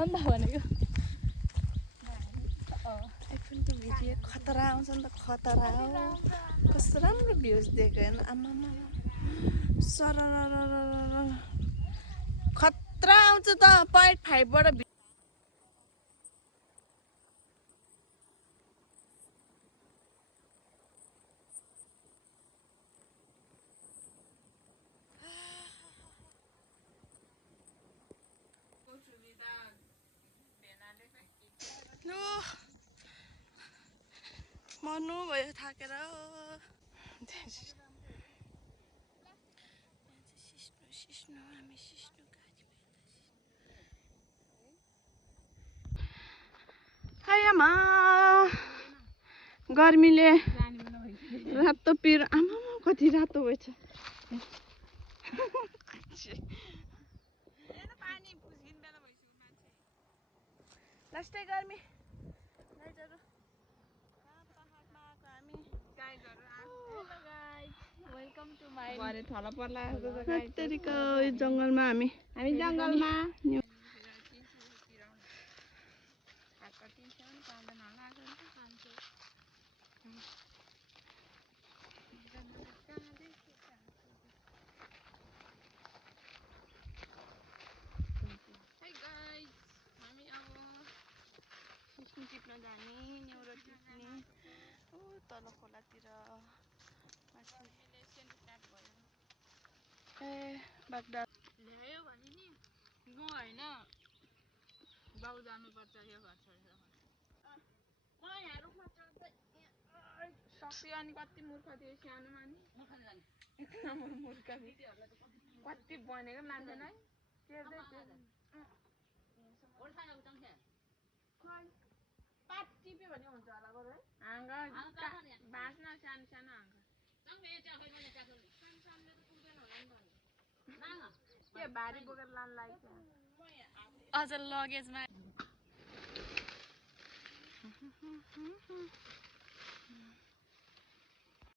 नि त भनेको आइफोनको भिडियो खतरा आउँछ नि त खतरा हो कस्तो राम्रो भ्युज दिएको हेर्नु आम्मामा सरररररर खतरा आउँछ त 0.5 बाट मर्नु भयो थाकेर आमा गर्मीले रातो पिरो आमा कति रातो भएछ लास्टै गर्मी जङ्गलमा हामी जङ्गलमा टिप्न जाने न्युरो टिप्ने ऊ तल खोलातिर ए बाग्दा ल्यायो भने नि म होइन बाउ जानुपर्छ यो घर छोडेर मलाई यहाँ रुखमा चढ्दै सक्यो अनि कति मूर्ख थियो सानोमा नि मूर्ख कति बनेको मान्छेन है पात टिप्यो भने हुन्छ होला बरु है बाँच्न सानो सानो के भारी बोकेर लानु लाग्छ अझ लगेजमा